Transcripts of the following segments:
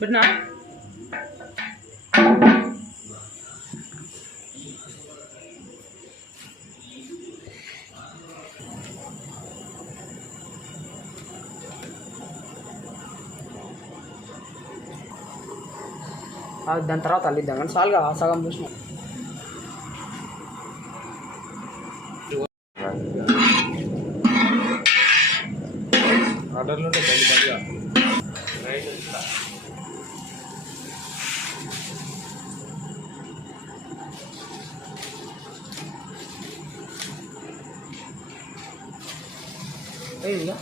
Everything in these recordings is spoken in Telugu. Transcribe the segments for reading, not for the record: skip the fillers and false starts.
పెట్టినా దాని తర్వాత అల్లిద్దాం కానీ సాల్గా సగం చూసినాం. ఆర్డర్లో బండి బండిగా రైట్ అయ్యిందా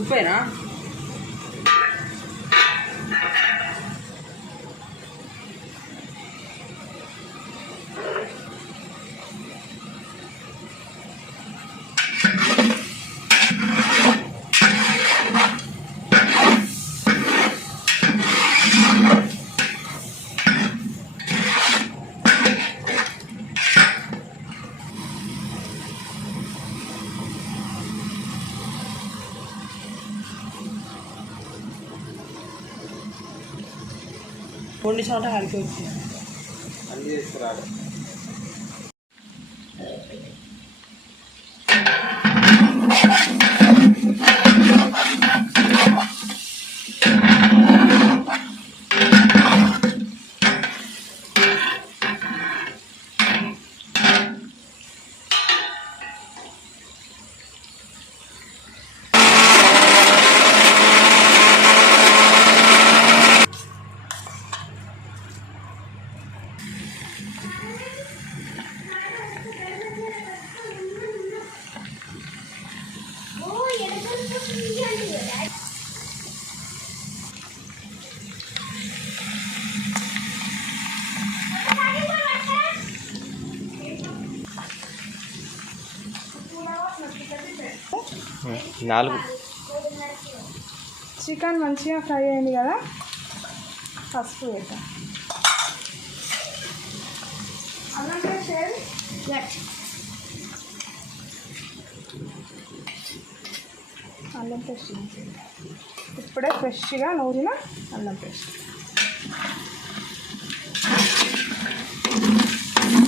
ఉప్పేనా కొన్ని చోట కలిపి వచ్చింది అన్నీ తీసుకురాడు. నాలుగు చికెన్ మంచిగా ఫ్రై అయింది కదా, పసుపు వేద్దాం. అల్లం పేస్ట్ ఏది? అల్లం పేస్ట్ ఇప్పుడే ఫ్రెష్గా నూరిన అల్లం పేస్ట్.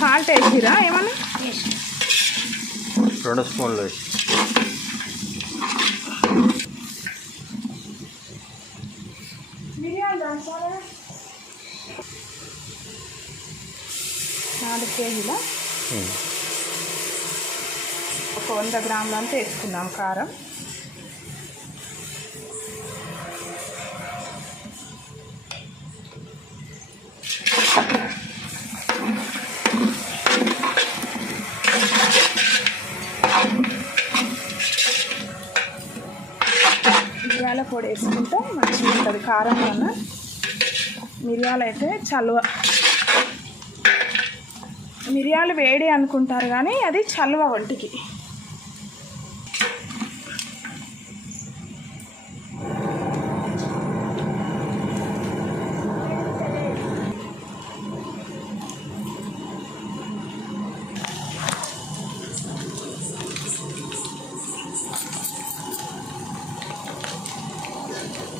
సాల్ట్ వేసిరా ఏమన్నా? 2 స్పూన్లు వేసి మిరియాలు దాంట్లో 4 కేజీల ఒక 100 గ్రాములు అంతా వేసుకున్నాం కారం. మిరియాల పొడి వేసుకుంటే మంచిగా ఉంటుంది కారం వల్ల. మిరియాలు అయితే చలువ, మిరియాలు వేడి అనుకుంటారు కానీ అది చలువ ఒంటికి.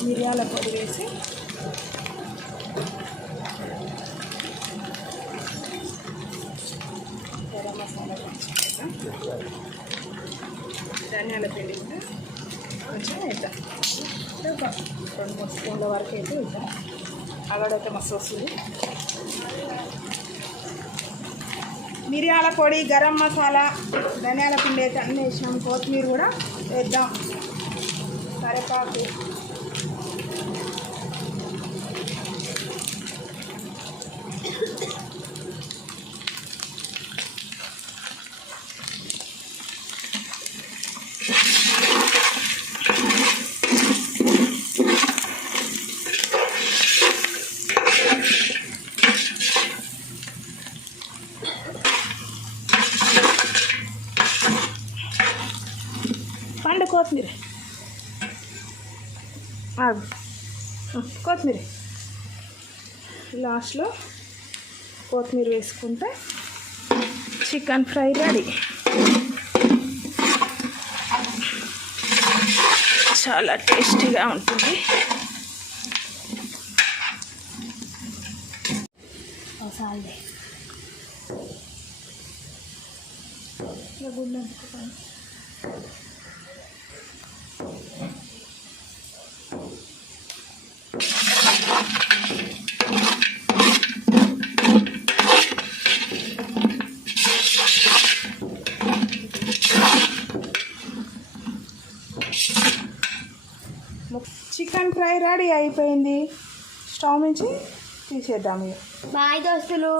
మిరియాల పొడి వేసి గరం మసాలా కొంచెం ధనియాల పిండి కూడా కొంచెం వేద్దాం. ఒక 2-3 స్పూన్ల వరకు అయితే వేద్దాం. అలాడైతే మస్తు వస్తుంది. మిరియాల పొడి, గరం మసాలా, ధనియాల పిండి అయితే అన్నీ వేసినాం. కొత్తిమీర కూడా వేద్దాం, కరివేపాకు. పండు కొత్తిమీర ఆగు. కొత్తిమీర లాస్ట్లో కొత్తిమీర వేసుకుంటే చికెన్ ఫ్రై రెడీ. చాలా టేస్టీగా ఉంటుంది. సాల్దే గుడ్లు చికెన్ ఫ్రై రెడీ అయిపోయింది. స్టవ్ నుంచి తీసేద్దాం. బాయ్ దోస్తులు.